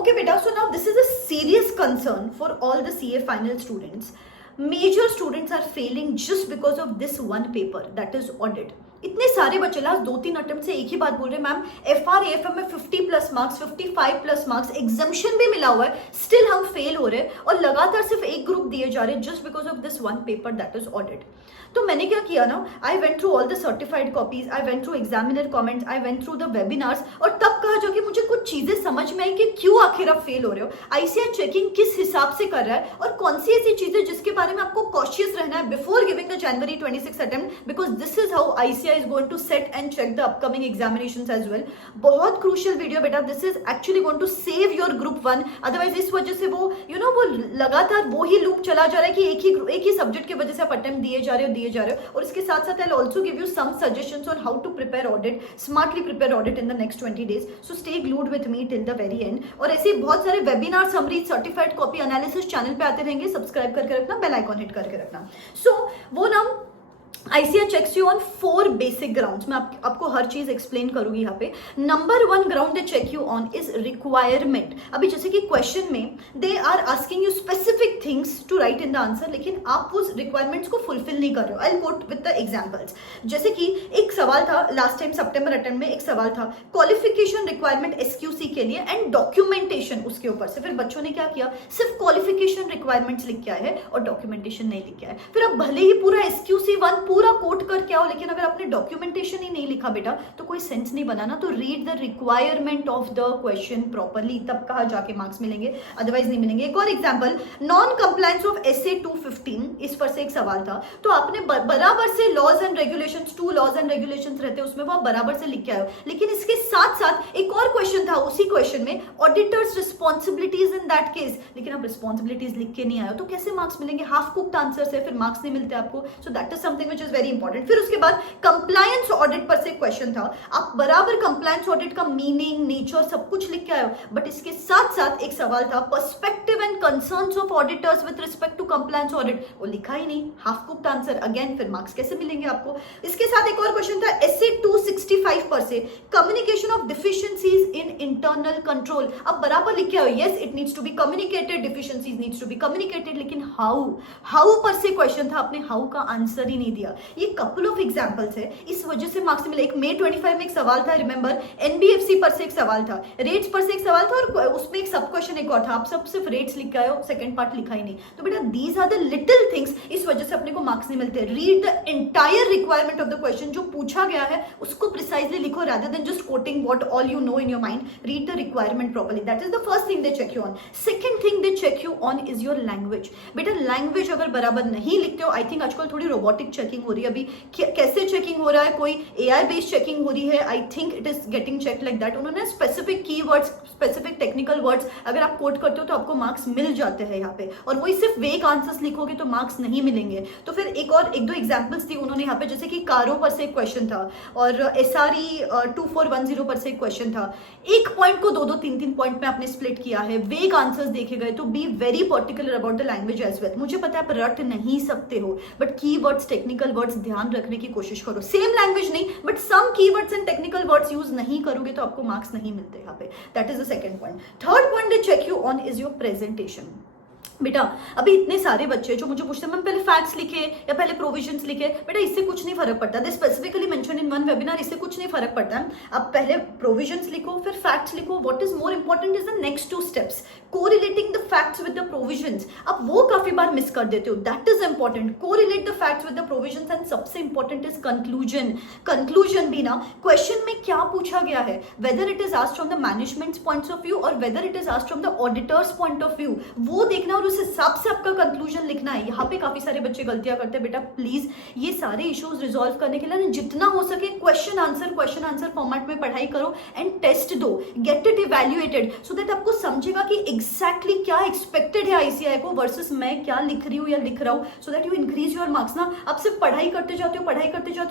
Okay, beta. So now this is a serious concern for all the CA final students. Major students are failing just because of this one paper, that is audit. इतने सारे बच्चे last 2-3 attempt से एक ही बात बोल रहे हैं, ma'am FR AFM में 50 plus marks, 55 plus marks, examination भी मिला हुआ है, स्टिल हम फेल हो रहे हैं और लगातार सिर्फ एक ग्रुप दिए जा रहे हैं just because of this one paper that is audit. तो मैंने क्या किया ना, I went through all the certified copies, I went through examiner comments, I went through the webinars और तब कहा जो कि मुझे कुछ चीजें समझ में आई कि क्यों आखिर आप फेल हो रहे हो, आईसीआई चेकिंग किस हिसाब से कर रहा है और कौन सी ऐसी चीजें जिसके बारे में आपको कॉशियस रहना है before giving the January 26 attempt, because this is how ICI is going to set and check the upcoming examinations as well. बहुत क्रूशियल वीडियो बेटा, this is actually going to save your group 1. Otherwise इस वजह से वो वो लगातार वो ही loop चला जा रहा है कि एक ही सब्जेक्ट की वजह से आप अटेम्प्ट दिए जा रहे हो. और इसके साथ साथ I also give you some suggestions on how to prepare audit, smartly prepare audit in the next 20 days. So stay glued with me till the very end. और ऐसे बहुत सारे webinar, summary, certified copy analysis channel पे आते रहेंगे. Subscribe करके रखना, bell icon hit करके रखना. सो वो नाम ICAI checks you on 4 basic grounds. मैं आपको हर चीज एक्सप्लेन करूंगी यहाँ पे. Number 1 ground they check you on is requirement. अभी जैसे कि क्वेश्चन में they are asking you specific things to write in the answer, लेकिन आप उस रिक्वायरमेंट्स को फुलफिल नहीं कर रहे हो. I quote with the examples. जैसे कि एक सवाल था लास्ट टाइम सितंबर अटेम्प्ट में, एक सवाल था क्वालिफिकेशन रिक्वायरमेंट SQC के लिए एंड डॉक्यूमेंटेशन उसके ऊपर से. फिर बच्चों ने क्या किया, सिर्फ क्वालिफिकेशन रिक्वायरमेंट्स लिख के आए हैं और डॉक्यूमेंटेशन नहीं लिख के आए. फिर अब भले ही पूरा SQC1 पूरा कोट करके आओ, लेकिन अगर आपने डॉक्यूमेंटेशन ही नहीं लिखा बेटा तो कोई सेंस नहीं बनाना. तो read the requirement of the question properly, तब कहा जाके मार्क्स मिलेंगे, अदरवाइज नहीं मिलेंगे. एक और example, non compliance of SA 215, इस पर से एक सवाल था. तो आपने बराबर से laws and regulations, 2 laws and regulations रहते हैं उसमें, वो आप बराबर से लिख के आए हो. लेकिन इसके साथ साथ एक और क्वेश्चन था उसी क्वेश्चन में, auditors responsibilities in that case, लेकिन आप रिस्पॉन्सिबिलिटीज लिख के नहीं आए हो. तो कैसे मार्क्स मिलेंगे, हाफ कुक्ड आंसर से फिर मार्क्स नहीं मिलते आपको. So that is something which is very important. फिर उसके बाद कंप्लायंस ऑडिट पर से क्वेश्चन था. आप बराबर कंप्लायंस ऑडिट का मीनिंग, नेचर सब कुछ लिख के आए हो, बट इसके साथ साथ एक सवाल था perspective and concerns of auditors with respect to compliance audit, वो लिखा ही नहीं, हाफ कुक्ड आंसर. अगेन फिर मार्क्स कैसे मिलेंगे आपको. इसके साथ एक और क्वेश्चन था SA 265 पर से communication of deficiencies in internal control. अब बराबर लिख के आए हो, yes it needs to be communicated, deficiencies needs to be communicated, लेकिन हाउ पर से क्वेश्चन था, आपने हाउ का आंसर ही नहीं दिया. ये कपल ऑफ एग्जांपल्स है, इस वजह से मार्क्स मिले. एक May 25 में एक सवाल था, रिमेंबर NBFC पर से एक सवाल था, रेट्स पर से एक सवाल था और उसमें एक सब क्वेश्चन एक और था. आप सब सिर्फ रेट्स लिख के आए हो, सेकंड पार्ट लिखा ही नहीं. तो बेटा these are the little things, इस वजह से अपने को मार्क्स नहीं मिलते. Read the entire requirement of the question, जो पूछा गया है उसको प्रिसाइजली लिखो rather than just quoting what all you know in your mind. Read the requirement properly, that is the first thing they check you on. Second thing they check you on is your language. बेटा language अगर बराबर नहीं लिखते हो, I think आजकल थोड़ी robotic checking हो रही है. अभी कैसे चेकिंग हो रहा है, कोई AI बेस्ड चेकिंग हो रही है, I think it is getting check like that. उन्होंने specific keywords, specific technical words अगर आप कोट करते हो तो आपको मार्क्स मिल जाते हैं यहाँ पे, और वही सिर्फ वेग आंसर्स लिखोगे तो मार्क्स नहीं मिलेंगे. तो फिर एक दो एग्जांपल्स दी उन्होंने यहाँ पे, जैसे कि कारो पर से एक क्वेश्चन था और SRE 2410 पर से एक क्वेश्चन था. एक पॉइंट को 2-3 पॉइंट में आपने स्प्लिट किया है, वेग आंसर्स देखे गए. तो be very particular about the language as well. मुझे पता है आप रट नहीं सकते हो, बट कीवर्ड्स, टेक्निकल वर्ड्स ध्यान रखने की कोशिश करो. सेम लैंग्वेज नहीं, but some keywords and technical words use नहीं करोगे तो आपको मार्क्स नहीं मिलते यहाँ पे. That is the second point. Third point they check you on is your presentation. बेटा अभी इतने सारे बच्चे जो मुझे पूछते हैं मैम पहले फैक्ट्स लिखे या पहले प्रोविजंस लिखे. बेटा इससे कुछ नहीं फर्क पड़ता. They specifically mention in one webinar, इससे कुछ नहीं फर्क पड़ता है. आप पहले प्रोविजंस लिखो फिर फैक्ट्स लिखो. What is more important is the next 2 steps, correlating the facts with the provisions. आप वो काफी बार मिस कर देते हो. That is important, correlate the facts with the provisions. And सबसे इंपॉर्टेंट इज कंक्लूजन. कंक्लूजन भी ना, क्वेश्चन में क्या पूछा गया है, whether it is asked from the management point of view और whether it is asked from the auditors point of view, वो देखना और उस हिसाब से आपका कंक्लूजन लिखना है. यहाँ पे काफी सारे बच्चे गलतियां करते हैं. बेटा प्लीज ये सारे इश्यूज रिजॉल्व करने के लिए जितना हो सके क्वेश्चन आंसर फॉर्मेट में पढ़ाई करो एंड टेस्ट दो, get it evaluated so that आपको समझेगा कि एग्जैक्टली क्या एक्सपेक्टेड है आईसीआई को वर्सेस मैं क्या लिख रही हूँ या लिख रहा हूँ. So that you increase your marks. ना आप सिर्फ पढ़ाई करते जाते हो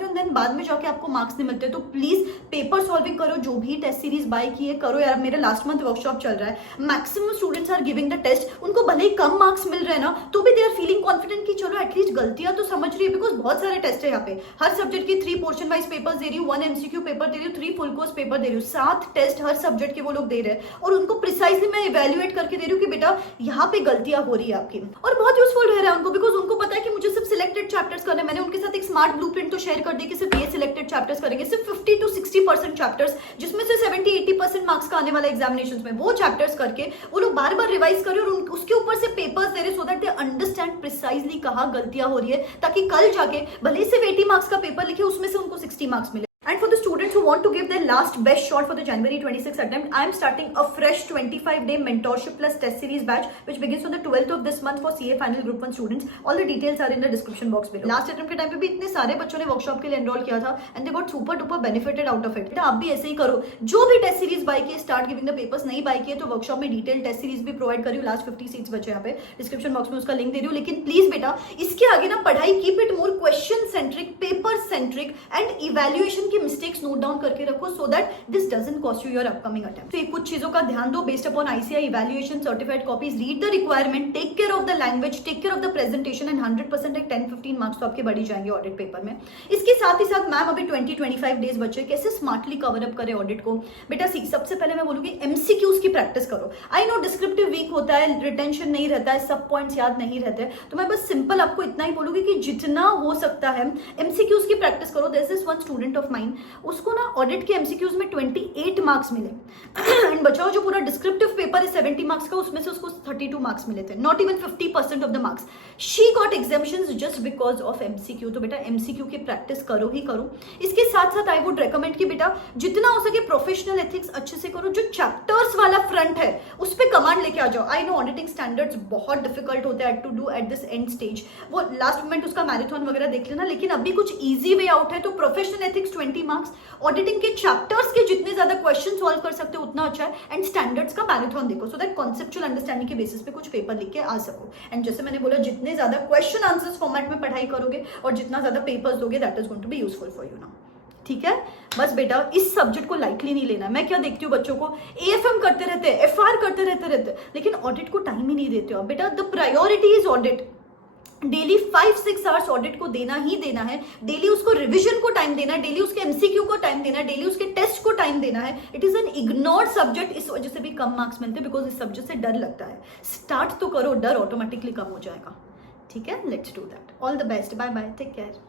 एंड देन बाद में जाके आपको मार्क्स नहीं मिलते. तो प्लीज पेपर सॉल्विंग करो, जो भी टेस्ट सीरीज बाय की है करो यार. मेरा लास्ट मंथ वर्कशॉप चल रहा है, maximum students are giving the test. उनको भले ही कम मार्क्स मिल रहे हैं ना, तो भी दे आर फीलिंग कॉन्फिडेंट कि चलो एटलीस्ट गलतियां तो समझ रही है. बिकॉज बहुत सारे टेस्ट है यहाँ पे, हर सब्जेक्ट की 3 पोर्शन वाइज पेपर्स दे रही हूँ, 1 MCQ पेपर दे रही हूँ, 3 फुल कोर्स पेपर दे रही हूँ, 7 टेस्ट हर सब्जेक्ट के वो लोग दे रहे हैं और उनको प्रिसाइजली मैं इवेल्युएट करके दे रही हूँ कि बेटा यहाँ पे गलतियां हो रही है आपकी, और बहुत यूजफुल रह रहा है उनको, बिकॉज उनको पता है कि मुझे सिर्फ सिलेक्टेड चैप्टर्स करने। मैंने उनके साथ एक स्मार्ट ब्लूप्रिंट तो शेयर कर दी कि सिर्फ ये सिलेक्टेड चैप्टर्स करेंगे, सिर्फ 50 to 60% चैप्टर्स, जिसमें से 70-80% मार्क्स का आने वाला एग्जामिनेशन में, वो चैप्टर्स करके वो लोग बार बार रिवाइज करें और उसके ऊपर से पेपर्स दे रहे, so that they understand precisely कहाँ गलतियां हो रही है, ताकि कल जाके भले से 80 मार्क्स का पेपर लिखे उसमें से उनको 60 मार्क्स मिले। And for the students who want to give their last best shot for the January 26 attempt, I am starting a fresh 25-day mentorship plus test series batch which begins on the 12th of this month for CA final group 1 students. All the details are in the description box below. Last attempt के time पे भी इतने सारे बच्चों ने workshop के लिए enrol किया था and they got super duper benefited out of it. बेटा आप भी ऐसे ही करो, जो भी टेस्ट सीरीज बाय किए, स्टार्ट गिविंग द पेपर्स नहीं बाय किए तो वर्कशॉप में डिटेल टेस्ट सीरीज भी प्रोवाइड करी हूँ। लास्ट 50 सीट्स बचे यहाँ पे, डिस्क्रिप्शन बॉक्स में उसका लिंक दे रही हूँ। लेकिन प्लीज बेटा इसके आगे ना पढ़ाई keep it more question centric, paper centric and evaluation की मिस्टेक्स नोट डाउन करके रखो, so that this doesn't cost you your upcoming attempt. तो कुछ चीजों का ध्यान दो based upon ICI evaluation, certified copies, read the requirement, take care of the language, take care of the presentation and 100% एक 10-15 marks तो आपके बढ़ ही जाएंगे ऑडिट पेपर में। इसके साथ ही साथ मैम अभी 20-25 डेज बचे, कैसे स्मार्टली कवर अप करें ऑडिट को। बेटा सबसे पहले मैं बोलूंगी एमसीक्यूज की प्रैक्टिस करो। आई नो डिस्क्रिप्टिव वीक होता है, रिटेंशन नहीं रहता है, सब पॉइंट्स याद नहीं रहते, तो मैं बस सिंपल आपको इतना ही बोलूंगी कि जितना हो सकता है एमसीक्यूज की प्रैक्टिस करो। This is one student of mine, उसको ना ऑडिट के एमसीक्यूज में 28 मार्क्स मिले एंड बचाओ जो पूरा डिस्क्रिप्टिव पेपर है 70 मार्क्स का, उसमें से उसको 32 मार्क्स मिले थे, not even 50% of the marks. She got एग्जामिशंस just because of MCQ. तो बेटा एमसीक्यू की प्रैक्टिस करो ही करो। इसके साथ साथ आई वुड रेकमेंड कि बेटा जितना हो सके प्रोफेशनल एथिक्स अच्छे से करो, जो चैप्टर्स वाला फ्रंट है उस पर कमांड लेके आ जाओ। आई नो ऑडिटिंग स्टैंडर्ड्स बहुत डिफिकल्ट होता है to do at this end stage, वो लास्ट मोमेंट उसका मैराथन वगैरह देख लेना, लेकिन अभी कुछ इजी वे आउट है। तो प्रोफेशनल एथिक्स 20 मार्क्स, ऑडिटिंग के चैप्टर्स के जितने ज्यादा क्वेश्चन सॉल्व कर सकते हो उतना अच्छा है, एंड स्टैंडर्ड्स का मैराथन देखो, सो दैट कॉन्सेप्चुअल अंडरस्टैंडिंग के बेसिस पे कुछ पेपर लिख के आ सको। एंड जैसे मैंने बोला जितने ज्यादा क्वेश्चन आंसर्स फॉर्मेट में पढ़ाई करोगे और जितना ज्यादा पेपर्स दोगे, that is going to be useful for you now. ठीक है, बस बेटा इस सब्जेक्ट को लाइटली नहीं लेना। मैं क्या देखती हूँ बच्चों को एएफएम करते रहते हैं, एफआर करते रहते लेकिन ऑडिट को टाइम ही नहीं देते हो। बेटा the priority is audit. Daily 5-6 hours audit को देना ही देना है, डेली उसको रिवीजन को टाइम देना है, डेली उसके एमसीक्यू को टाइम देना है, डेली उसके टेस्ट को टाइम देना है। It is an ignored subject, इस वजह से भी कम मार्क्स मिलते हैं, बिकॉज इस सब्जेक्ट से डर लगता है। स्टार्ट तो करो, डर ऑटोमेटिकली कम हो जाएगा। ठीक है, let's do that. All the best, bye bye, take care.